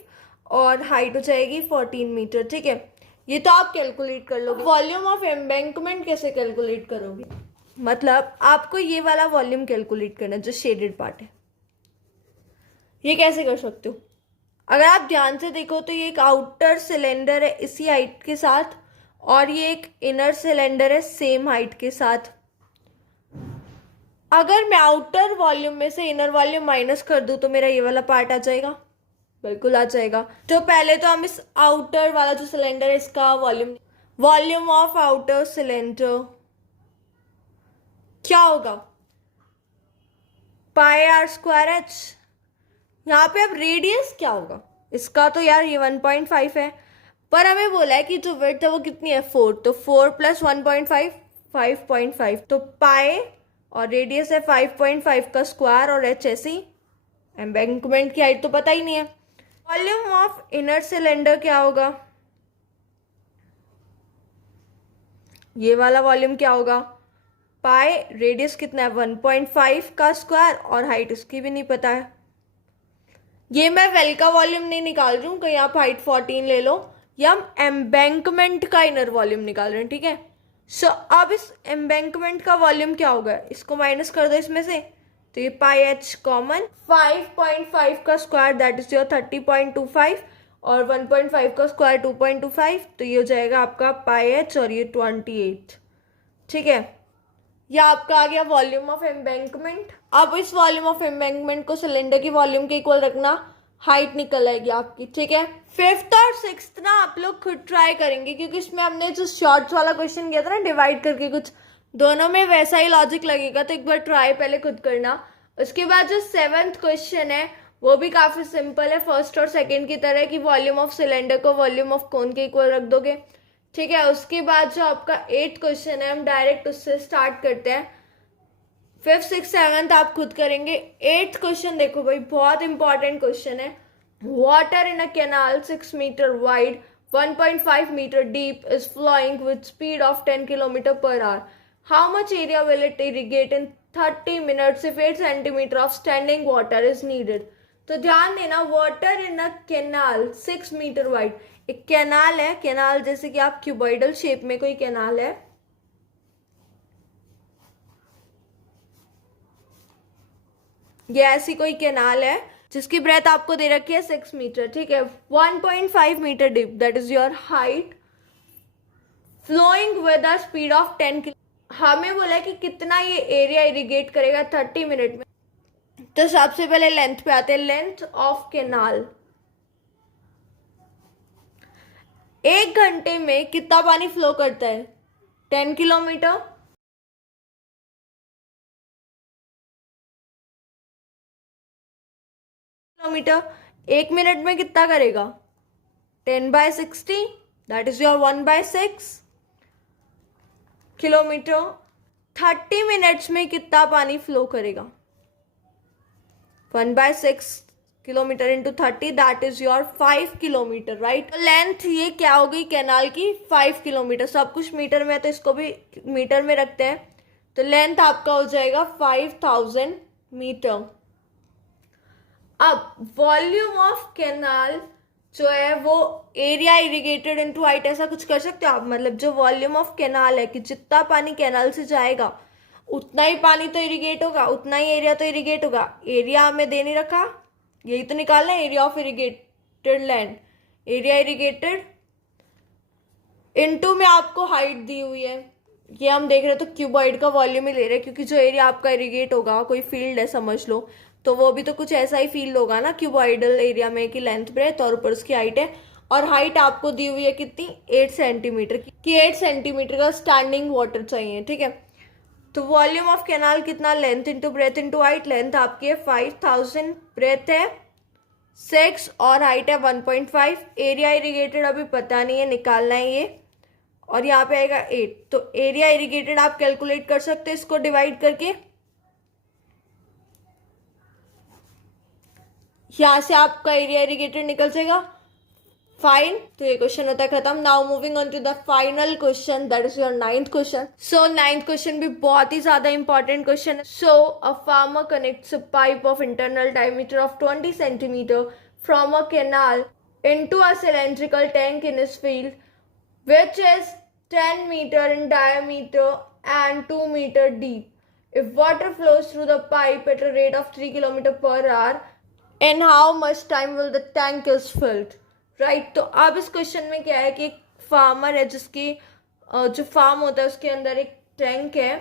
और हाइट हो जाएगी 14 मीटर। ठीक है, ये तो आप कैलकुलेट कर लोगे। वॉल्यूम ऑफ एम्बैंकमेंट कैसे कैलकुलेट करोगे, मतलब आपको ये वाला वॉल्यूम कैलकुलेट करना है जो शेडेड पार्ट है। ये कैसे कर सकते हो, अगर आप ध्यान से देखो तो ये एक आउटर सिलेंडर है इसी हाइट के साथ और ये एक इनर सिलेंडर है सेम हाइट के साथ। अगर मैं आउटर वॉल्यूम में से इनर वॉल्यूम माइनस कर दूं तो मेरा ये वाला पार्ट आ जाएगा, बिल्कुल आ जाएगा। तो पहले तो हम इस आउटर वाला जो सिलेंडर है इसका वॉल्यूम ऑफ आउटर सिलेंडर क्या होगा पाई आर स्क्वायर एच। यहाँ पे अब रेडियस क्या होगा इसका, तो यार ये 1.5 है, पर हमें बोला है कि जो विड्थ है वो कितनी है 4, तो 4 + 1.5 5.5, तो पाई और रेडियस है 5.5 का स्क्वायर और एच ऐसी। एम्बैंकमेंट की हाइट तो पता ही नहीं है। वॉल्यूम ऑफ इनर सिलेंडर क्या होगा, ये वाला वॉल्यूम क्या होगा पाई, रेडियस कितना है 1.5 का स्क्वायर और हाइट उसकी भी नहीं पता है। ये मैं वेल का वॉल्यूम नहीं निकाल रही हूँ, कहीं आप हाइट 14 ले लो, या हम एम्बैंकमेंट का इनर वॉल्यूम निकाल रहे हैं। ठीक है, सो अब इस एम्बैंकमेंट का वॉल्यूम क्या होगा, इसको माइनस कर दो इसमें से, तो ये पाई एच कॉमन, 5.5 का स्क्वायर दैट इज योर 30.25 और 1.5 का स्क्वायर 2.25, तो ये हो जाएगा आपका पाई एच और ये 28। ठीक है, यह आपका आ गया वॉल्यूम ऑफ एम्बैंकमेंट। अब इस वॉल्यूम ऑफ एम्बैंकमेंट को सिलेंडर की वॉल्यूम के इक्वल रखना, हाइट निकल आएगी आपकी। ठीक है, फिफ्थ और सिक्स्थ ना आप लोग खुद ट्राई करेंगे, क्योंकि इसमें हमने जो शॉर्ट्स वाला क्वेश्चन किया था ना डिवाइड करके कुछ, दोनों में वैसा ही लॉजिक लगेगा, तो एक बार ट्राई पहले खुद करना। उसके बाद जो 7th क्वेश्चन है वो भी काफी सिंपल है, फर्स्ट और सेकेंड की तरह, कि वॉल्यूम ऑफ सिलेंडर को वॉल्यूम ऑफ कोन के इक्वल रख दोगे। ठीक है, उसके बाद जो आपका 8th क्वेश्चन है हम डायरेक्ट उससे स्टार्ट करते हैं। 5th 6th 7th आप खुद करेंगे। 8th क्वेश्चन देखो भाई, बहुत इंपॉर्टेंट क्वेश्चन है। Water in a canal 6 metre wide 1.5 metre deep is flowing with speed of 10 kilometre per hour, how much area will it irrigate in 30 minutes if 8 centimetre of standing water is needed. तो ध्यान देना, water in a canal 6 metre wide, एक canal है, canal जैसे कि आप cuboidal shape में कोई कैनाल है, ये ऐसी कोई कैनाल है जिसकी ब्रेथ आपको दे रखी है 6 मीटर। ठीक है, 1.5 metre deep that is your height, flowing with a speed of 10 kilo. हमें बोला है कि कितना ये एरिया इरिगेट करेगा 30 मिनट में। तो सबसे पहले लेंथ पे आते हैं, लेंथ ऑफ कैनाल, 1 घंटे में कितना पानी फ्लो करता है 10 किलोमीटर। किलोमीटर 1 मिनट में कितना करेगा? 10/60, that is your 1/6 kilometre. 30 minutes में कितना पानी फ्लो करेगा? 1/6 kilometre into 30, that is your 5 kilometre, right. Length ये क्या हो गई कैनाल की? 5 किलोमीटर। सब कुछ मीटर में है तो इसको भी मीटर में रखते हैं, तो लेंथ आपका हो जाएगा 5000 मीटर। अब वॉल्यूम ऑफ कैनाल जो है वो एरिया इरिगेटेड इनटू हाइट, ऐसा कुछ कर सकते हो आप। मतलब जो वॉल्यूम ऑफ कैनाल है कि जितना पानी कैनाल से जाएगा उतना ही पानी तो इरिगेट होगा, उतना ही एरिया तो इरिगेट होगा। एरिया हमें दे नहीं रखा, यही तो निकालना है, area of irrigated land. Area irrigated into में आपको हाइट दी हुई है, ये हम देख रहे हैं तो क्यूबॉइड का वॉल्यूम ही ले रहे हैं, क्योंकि जो एरिया आपका इरिगेट होगा, कोई फील्ड है समझ लो, तो वो भी तो कुछ ऐसा ही फील्ड होगा ना क्यूबॉइडल एरिया में, कि लेंथ ब्रेथ और ऊपर उसकी हाइट है। और हाइट आपको दी हुई है कितनी? 8 सेंटीमीटर की 8 सेंटीमीटर का स्टैंडिंग वाटर चाहिए, ठीक है। तो वॉल्यूम ऑफ कैनाल कितना? Length into breadth into height. Length आपकी है 5000, ब्रेथ है 6 और हाइट है 1.5। एरिया इरिगेटेड अभी पता नहीं है, निकालना है ये, और यहाँ पे आएगा 8। तो एरिया इरिगेटेड आप कैलकुलेट कर सकते हैं इसको डिवाइड करके। यहां से आपका एरिया इरिगेटेड निकल जाएगा, फाइन। तो ये क्वेश्चन होता है खत्म। Now moving on to the final question, that is your 9th question. So 9th question भी बहुत ही ज्यादा इंपॉर्टेंट क्वेश्चन है। So a farmer connects a pipe of internal diameter of 20 centimetre from a canal into a cylindrical tank in his field which is 10 meter in diameter and 2 meter deep. If water flows through the pipe at a rate of 3 km per hour, in how much time will the tank is filled? Right? तो अब इस question में क्या है कि एक farmer है जिसकी जो फार्म होता है उसके अंदर एक टैंक है,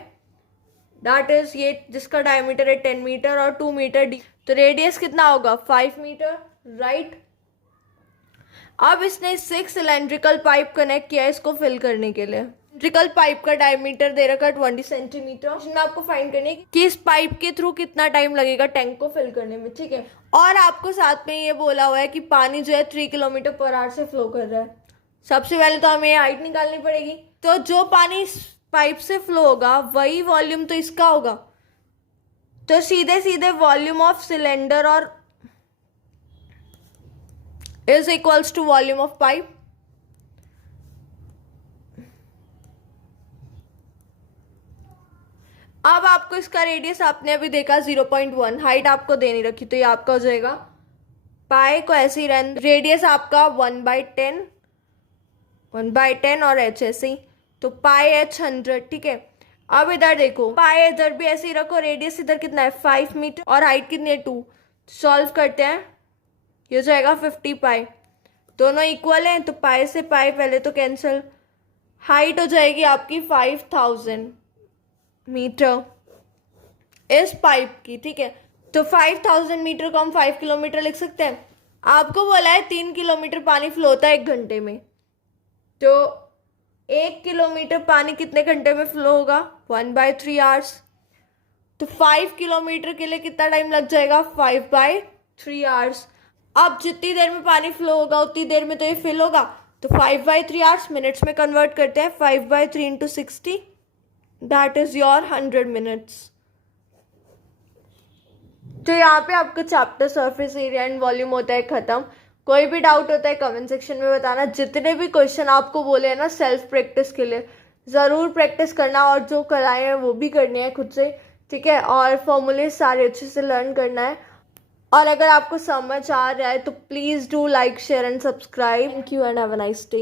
दैट इज ये जिसका डायमीटर है 10 मीटर और 2 मीटर डीप। तो रेडियस कितना होगा? 5 मीटर, राइट। अब इसने 6 सिलेंड्रिकल पाइप कनेक्ट किया है इसको फिल करने के लिए। सिलेंड्रिकल पाइप का डायमीटर दे रखा है 20 सेंटीमीटर। इसमें आपको फाइंड करनी है कि इस पाइप के थ्रू कितना टाइम लगेगा टैंक को फिल करने में, ठीक है। और आपको साथ में ये बोला हुआ है कि पानी जो है 3 किलोमीटर पर आवर से फ्लो कर रहा है। सबसे पहले तो हमें हाइट निकालनी पड़ेगी, तो जो पानी इस पाइप से फ्लो होगा वही वॉल्यूम तो इसका होगा। तो सीधे सीधे वॉल्यूम ऑफ सिलेंडर और is equals to volume of pipe। अब आपको इसका रेडियस आपने अभी देखा 0.1, हाइट आपको देनी रखी, तो ये आपका हो जाएगा पाई को ऐसे ही रहने, रेडियस आपका 1/10 और एच ऐसे ही, तो पाई h 100, ठीक है। अब इधर देखो, पाई इधर भी ऐसे ही रखो, रेडियस इधर कितना है 5 मीटर और हाइट कितनी है 2। सॉल्व करते हैं, ये हो जाएगा 50 पाई, दोनों इक्वल हैं तो पाई से पाई पहले तो कैंसिल। हाइट हो जाएगी आपकी 5000 मीटर इस पाइप की, ठीक है। तो 5000 मीटर को हम 5 किलोमीटर लिख सकते हैं। आपको बोला है 3 किलोमीटर पानी फ्लो होता है 1 घंटे में, तो 1 किलोमीटर पानी कितने घंटे में फ्लो होगा? 1/3 आवर्स। तो 5 किलोमीटर के लिए कितना टाइम लग जाएगा? 5/3 आवर्स। अब जितनी देर में पानी फ्लो होगा उतनी देर में तो ये फिल होगा, तो 5/3 आवर्स मिनट्स में कन्वर्ट करते हैं। 5/3 into 60, that is your 100 minutes. तो यहाँ पे आपका chapter surface area and volume होता है खत्म। कोई भी डाउट होता है कमेंट सेक्शन में बताना। जितने भी क्वेश्चन आपको बोले हैं ना सेल्फ प्रैक्टिस के लिए, ज़रूर प्रैक्टिस करना, और जो कराए हैं वो भी करने हैं खुद से, ठीक है। और फॉर्मूले सारे अच्छे से लर्न करना है। और अगर आपको समझ आ रहा है तो please do like share and subscribe. Thank you and have a nice day.